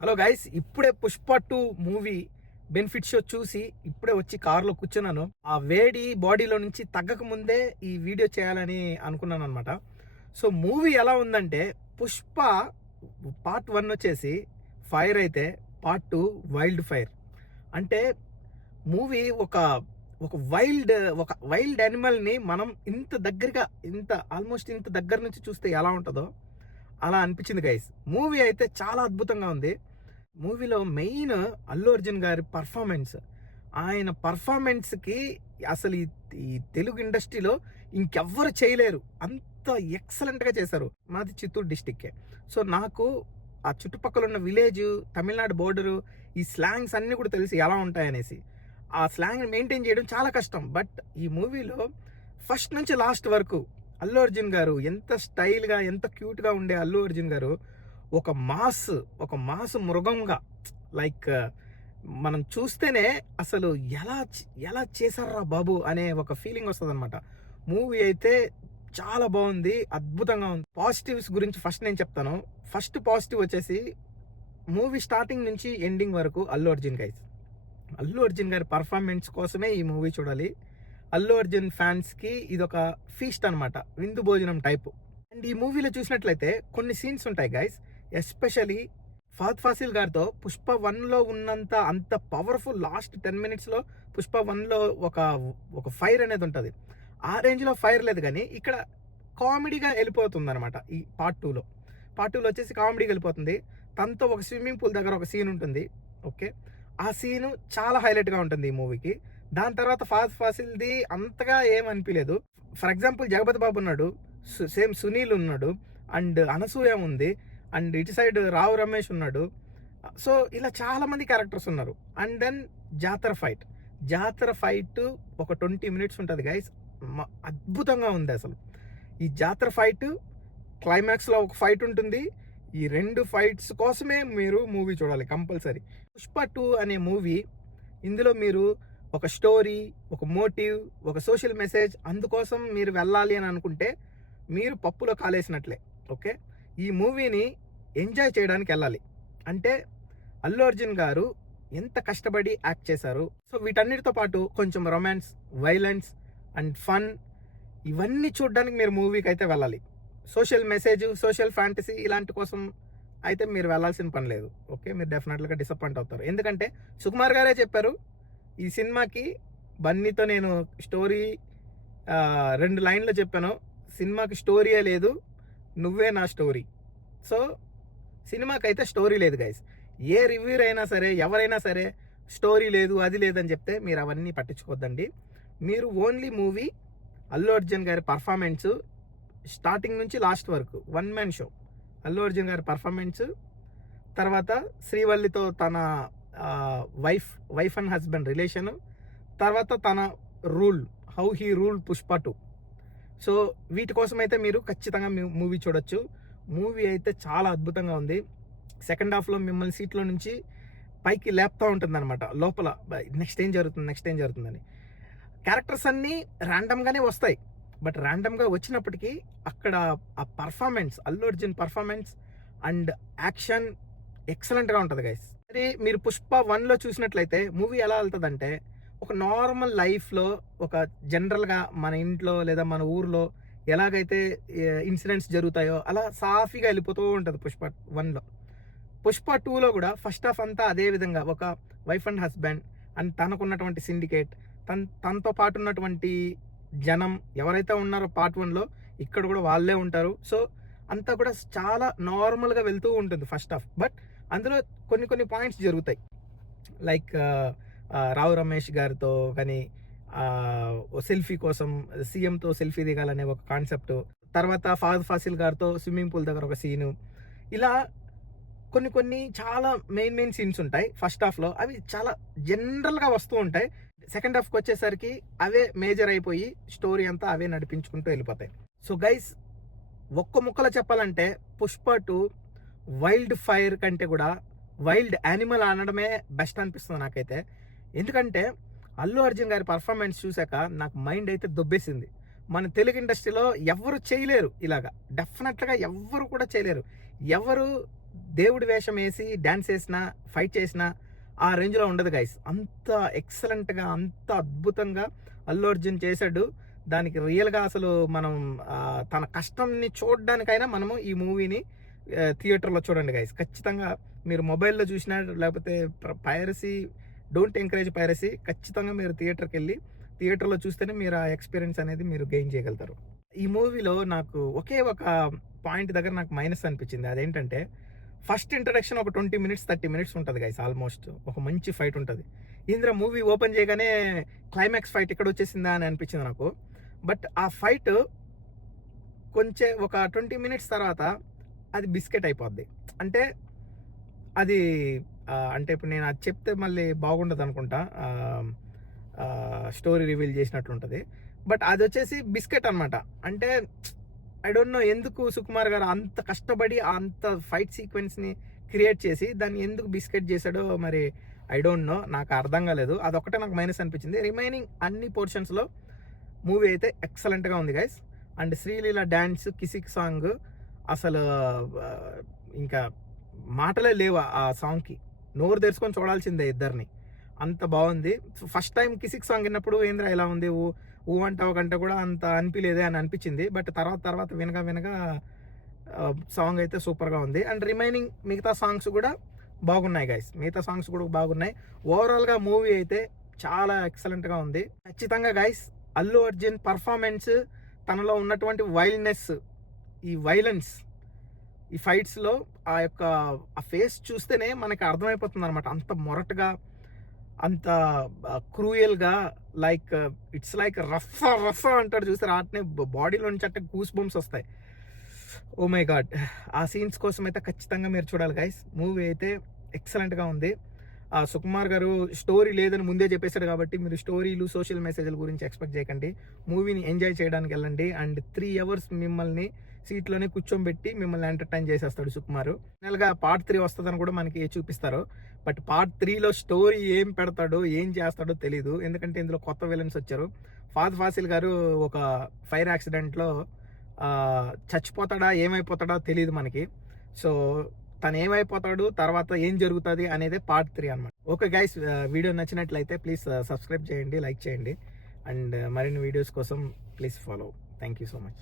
Hello guys, ఇప్పుడే Pushpa 2 movie benefit show చూసి ఇప్పుడే వచ్చి కారులో కూర్చున్నాను. ఆ వేడి బాడీలో నుంచి తగ్గక ముందే ఈ వీడియో చేయాలని అనుకున్నాను అనమాట. సో మూవీ ఎలా ఉందంటే, పుష్ప పార్ట్ 1 వచ్చేసి ఫైర్ అయితే పార్ట్ 2 వైల్డ్ ఫైర్. అంటే మూవీ ఒక ఒక వైల్డ్ ఒక వైల్డ్ యానిమల్ని మనం ఇంత దగ్గరగా ఆల్మోస్ట్ ఇంత దగ్గర నుంచి చూస్తే ఎలా ఉంటుందో అలా అనిపించింది గైస్. మూవీ అయితే చాలా అద్భుతంగా ఉంది. మూవీలో మెయిన్ అల్లు అర్జున్ గారి పర్ఫార్మెన్స్. ఆయన పర్ఫార్మెన్స్కి అసలు ఈ తెలుగు ఇండస్ట్రీలో ఇంకెవ్వరు చేయలేరు, అంత ఎక్సలెంట్గా చేశారు. మాది చిత్తూరు డిస్టిక్కే. సో నాకు ఆ చుట్టుపక్కల ఉన్న విలేజ్, తమిళనాడు బోర్డరు, ఈ స్లాంగ్స్ అన్నీ కూడా తెలిసి ఎలా ఉంటాయనేసి. ఆ స్లాంగ్ మెయింటైన్ చేయడం చాలా కష్టం. బట్ ఈ మూవీలో ఫస్ట్ నుంచి లాస్ట్ వరకు అల్లు అర్జున్ గారు ఎంత స్టైల్గా, ఎంత క్యూట్గా ఉండే అల్లు అర్జున్ గారు ఒక మాస్ మృగంగా, లైక్ మనం చూస్తేనే అసలు ఎలా చేశారా బాబు అనే ఒక ఫీలింగ్ వస్తుంది అనమాట. మూవీ అయితే చాలా బాగుంది, అద్భుతంగా ఉంది. పాజిటివ్స్ గురించి ఫస్ట్ నేను చెప్తాను. ఫస్ట్ పాజిటివ్ వచ్చేసి మూవీ స్టార్టింగ్ నుంచి ఎండింగ్ వరకు అల్లు అర్జున్ గైస్. అల్లు అర్జున్ గారి పర్ఫార్మెన్స్ కోసమే ఈ మూవీ చూడాలి. అల్లు అర్జున్ ఫ్యాన్స్కి ఇదొక ఫీస్ట్ అనమాట, విందు భోజనం టైపు. అండ్ ఈ మూవీలో చూసినట్లయితే కొన్ని సీన్స్ ఉంటాయి గైస్, ఎస్పెషలీ ఫహద్ ఫాసిల్ గారితో పుష్ప 1లో ఉన్నంత అంత పవర్ఫుల్ లాస్ట్ 10 minutesలో పుష్ప 1లో ఒక ఫైర్ అనేది ఉంటుంది. ఆ రేంజ్లో ఫైర్ లేదు, కానీ ఇక్కడ కామెడీగా వెళ్ళిపోతుంది అనమాట. ఈ పార్ట్ టూలో వచ్చేసి కామెడీగా వెళ్ళిపోతుంది. తనతో ఒక స్విమ్మింగ్ పూల్ దగ్గర ఒక సీన్ ఉంటుంది. ఓకే, ఆ సీను చాలా హైలైట్గా ఉంటుంది ఈ మూవీకి. దాని తర్వాత ఫహద్ ఫాసిల్ది అంతగా ఏమనిపించలేదు. ఫర్ ఎగ్జాంపుల్ జగపతి బాబు ఉన్నాడు, సేమ్ సునీల్ ఉన్నాడు, అండ్ అనసూయ ఉంది, అండ్ ఇటు సైడ్ రావు రమేష్ ఉన్నాడు. సో ఇలా చాలా మంది క్యారెక్టర్స్ ఉన్నారు. అండ్ దెన్ జాతర ఫైట్ ఒక 20 minutes ఉంటుంది గైస్. అద్భుతంగా ఉంది అసలు. ఈ జాతర ఫైట్ క్లైమాక్స్లో ఒక ఫైట్ ఉంటుంది. ఈ 2 ఫైట్స్ కోసమే మీరు మూవీ చూడాలి కంపల్సరీ. పుష్ప 2 అనే మూవీ, ఇందులో మీరు ఒక స్టోరీ, ఒక మోటివ్, ఒక సోషల్ మెసేజ్, అందుకోసం మీరు వెళ్ళాలి అని అనుకుంటే మీరు పప్పులో కాలేసినట్లే. ఓకే, ఈ మూవీని ఎంజాయ్ చేయడానికి వెళ్ళాలి. అంటే అల్లు అర్జున్ గారు ఎంత కష్టపడి యాక్ట్ చేశారు. సో వీటన్నిటితో పాటు కొంచెం రొమాన్స్, వైలెన్స్ అండ్ ఫన్, ఇవన్నీ చూడడానికి మీరు మూవీకి అయితే వెళ్ళాలి. సోషల్ మెసేజ్, సోషల్ ఫ్యాంటసీ ఇలాంటి కోసం అయితే మీరు వెళ్ళాల్సిన పని లేదు. ఓకే, మీరు డెఫినెట్గా డిసప్పాయింట్ అవుతారు. ఎందుకంటే సుకుమార్ గారే చెప్పారు, ఈ సినిమాకి బన్నీతో నేను స్టోరీ 2 లైన్లు చెప్పాను, సినిమాకి స్టోరీయే లేదు, నువ్వే నా స్టోరీ. సో సినిమాకి అయితే స్టోరీ లేదు గైస్. ఏ రివ్యూర్ అయినా సరే, ఎవరైనా సరే స్టోరీ లేదు, అది లేదని చెప్తే మీరు అవన్నీ పట్టించుకోవద్దండి. మీరు ఓన్లీ మూవీ అల్లు అర్జున్ గారి పర్ఫార్మెన్స్ స్టార్టింగ్ నుంచి లాస్ట్ వరకు 1 man షో. అల్లు అర్జున్ గారి పర్ఫార్మెన్స్, తర్వాత శ్రీవల్లితో తన వైఫ్ అండ్ హస్బెండ్ రిలేషను, తర్వాత తన rule, how he rule Pushpa 2. So వీటి కోసం అయితే మీరు ఖచ్చితంగా మూవీ చూడొచ్చు. మూవీ అయితే చాలా అద్భుతంగా ఉంది. సెకండ్ హాఫ్లో మిమ్మల్ని సీట్లో నుంచి పైకి లేపుతూ ఉంటుంది అనమాట, లోపల నెక్స్ట్ ఏం జరుగుతుందని. క్యారెక్టర్స్ అన్నీ ర్యాండమ్గానే వస్తాయి, బట్ ర్యాండమ్గా వచ్చినప్పటికీ అక్కడ ఆ performance, Allu Arjun performance and action ఎక్సలెంట్గా ఉంటుంది గైస్. మరి మీరు పుష్ప 1లో చూసినట్లయితే మూవీ ఎలా వెళ్తుందంటే, ఒక నార్మల్ లైఫ్లో, ఒక జనరల్గా మన ఇంట్లో లేదా మన ఊర్లో ఎలాగైతే ఇన్సిడెంట్స్ జరుగుతాయో అలా సాఫీగా వెళ్ళిపోతూ ఉంటుంది పుష్ప 1లో. పుష్ప 2లో కూడా ఫస్ట్ హాఫ్ అంతా అదే విధంగా ఒక వైఫ్ అండ్ హస్బెండ్ అండ్ తనకున్నటువంటి సిండికేట్, తనతో పాటు ఉన్నటువంటి జనం ఎవరైతే ఉన్నారో పార్ట్ 1లో ఇక్కడ కూడా వాళ్ళే ఉంటారు. సో అంతా కూడా చాలా నార్మల్గా వెళ్తూ ఉంటుంది ఫస్ట్ హాఫ్. బట్ అందులో కొన్ని పాయింట్స్ జరుగుతాయి, లైక్ రావు రమేష్ గారితో కానీ సెల్ఫీ కోసం సీఎంతో సెల్ఫీ దిగాలనే ఒక కాన్సెప్ట్, తర్వాత ఫహద్ ఫాసిల్ గారితో స్విమ్మింగ్ పూల్ దగ్గర ఒక సీను, ఇలా కొన్ని చాలా మెయిన్ సీన్స్ ఉంటాయి ఫస్ట్ హాఫ్లో. అవి చాలా జనరల్గా వస్తూ ఉంటాయి. సెకండ్ హాఫ్కి వచ్చేసరికి అవే మేజర్ అయిపోయి స్టోరీ అంతా అవే నడిపించుకుంటూ వెళ్ళిపోతాయి. సో గైస్, ఒక్క ముక్కలో చెప్పాలంటే పుష్ప 2 వైల్డ్ ఫైర్ కంటే కూడా వైల్డ్ యానిమల్ అనడమే బెస్ట్ అనిపిస్తుంది నాకైతే. ఎందుకంటే అల్లు అర్జున్ గారి పర్ఫార్మెన్స్ చూశాక నాకు మైండ్ అయితే దొబ్బేసింది. మన తెలుగు ఇండస్ట్రీలో ఎవరు చేయలేరు ఇలాగా, డెఫినెట్గా ఎవ్వరు కూడా చేయలేరు. ఎవరు దేవుడి వేషం వేసి డ్యాన్స్ వేసినా ఫైట్ చేసినా ఆ రేంజ్లో ఉండదు గైస్. అంత ఎక్సలెంట్గా, అంత అద్భుతంగా అల్లు అర్జున్ చేశాడు. దానికి రియల్గా అసలు మనం తన కష్టంని చూడడానికైనా మనము ఈ మూవీని థియేటర్లో చూడండి గైస్. ఖచ్చితంగా మీరు మొబైల్లో చూసినా, లేకపోతే పైరసీ, డోంట్ ఎంకరేజ్ పైరసీ. ఖచ్చితంగా మీరు థియేటర్కి వెళ్ళి థియేటర్లో చూస్తేనే మీరు ఆ ఎక్స్పీరియన్స్ అనేది మీరు గెయిన్ చేయగలుగుతారు. ఈ మూవీలో నాకు ఒకే ఒక పాయింట్ దగ్గర నాకు మైనస్ అనిపించింది. అదేంటంటే ఫస్ట్ ఇంట్రడక్షన్ ఒక 20 మినిట్స్ 30 మినిట్స్ ఉంటుంది గైస్. ఆల్మోస్ట్ ఒక మంచి ఫైట్ ఉంటుంది. ఇంద్ర మూవీ ఓపెన్ చేయగానే క్లైమాక్స్ ఫైట్ ఇక్కడ వచ్చేసిందా అని అనిపించింది నాకు. బట్ ఆ ఫైట్ కొంచెం ఒక 20 మినిట్స్ తర్వాత అది బిస్కెట్ అయిపోద్ది. అంటే అది అంటే ఇప్పుడు నేను అది చెప్తే మళ్ళీ బాగుండదు అనుకుంటా, స్టోరీ రివీల్ చేసినట్లుంటుంది. బట్ అది వచ్చేసి బిస్కెట్ అనమాట. అంటే ఐ డోంట్ నో ఎందుకు సుకుమార్ గారు అంత కష్టపడి అంత ఫైట్ సీక్వెన్స్ని క్రియేట్ చేసి దాన్ని ఎందుకు బిస్కెట్ చేశాడో మరి ఐ డోంట్ నో, నాకు అర్థం కాలేదు. అదొక్కటే నాకు మైనస్ అనిపించింది. రిమైనింగ్ అన్ని పోర్షన్స్లో మూవీ అయితే ఎక్సలెంట్గా ఉంది guys. And Sreeleela dance, Kissik song అసలు ఇంకా మాటలే లేవు ఆ సాంగ్కి. నోరు తెరుచుకొని చూడాల్సిందే ఇద్దరిని, అంత బాగుంది. ఫస్ట్ టైం కిసిక్ సాంగ్ విన్నప్పుడు ఏంద్ర ఇలా ఉంది, ఊ అంటావు కంటే కూడా అంత అనిపించలేదే అని అనిపించింది. బట్ తర్వాత వినగా సాంగ్ అయితే సూపర్గా ఉంది. అండ్ రిమైనింగ్ మిగతా సాంగ్స్ కూడా బాగున్నాయి గైస్. మిగతా సాంగ్స్ కూడా బాగున్నాయి. ఓవరాల్గా మూవీ అయితే చాలా ఎక్సలెంట్గా ఉంది. ఖచ్చితంగా గైస్ అల్లు అర్జున్ పర్ఫార్మెన్స్, తనలో ఉన్నటువంటి వైల్డ్నెస్, ఈ వైలెన్స్, ఈ ఫైట్స్లో ఆ యొక్క ఆ ఫేస్ చూస్తేనే మనకి అర్థమైపోతుంది అనమాట. అంత మొరటుగా, అంత క్రూయల్గా, లైక్ ఇట్స్ లైక్ రఫ్ అంటాడు చూస్తారు, ఆటనే బాడీలో నుంచి అంటే గూస్ బంప్స్ వస్తాయి. ఓ మై గాడ్, ఆ సీన్స్ కోసం అయితే ఖచ్చితంగా మీరు చూడాలి గైస్. మూవీ అయితే ఎక్సలెంట్గా ఉంది. సుకుమార్ గారు స్టోరీ లేదని ముందే చెప్పేశాడు కాబట్టి మీరు స్టోరీలు, సోషల్ మెసేజ్ల గురించి ఎక్స్పెక్ట్ చేయకండి. మూవీని ఎంజాయ్ చేయడానికి వెళ్ళండి. అండ్ 3 hours మిమ్మల్ని సీట్లోనే కూర్చోబెట్టి మిమ్మల్ని ఎంటర్టైన్ చేసేస్తాడు సుకుమార్. ఫైనల్గా పార్ట్ 3 వస్తుందని కూడా మనకి చూపిస్తారు. బట్ పార్ట్ 3లో స్టోరీ ఏం పెడతాడో, ఏం చేస్తాడో తెలీదు. ఎందుకంటే ఇందులో కొత్త విలన్స్ వచ్చారు. ఫాద్ ఫాసిల్ గారు ఒక ఫైర్ యాక్సిడెంట్లో చచ్చిపోతాడా, ఏమైపోతాడో తెలియదు మనకి. సో తను ఏమైపోతాడు, తర్వాత ఏం జరుగుతుంది అనేది పార్ట్ 3 అనమాట. ఓకే గైస్, వీడియో నచ్చినట్లయితే ప్లీజ్ సబ్స్క్రైబ్ చేయండి, లైక్ చేయండి. అండ్ మరిన్ని వీడియోస్ కోసం please follow. Thank you so much.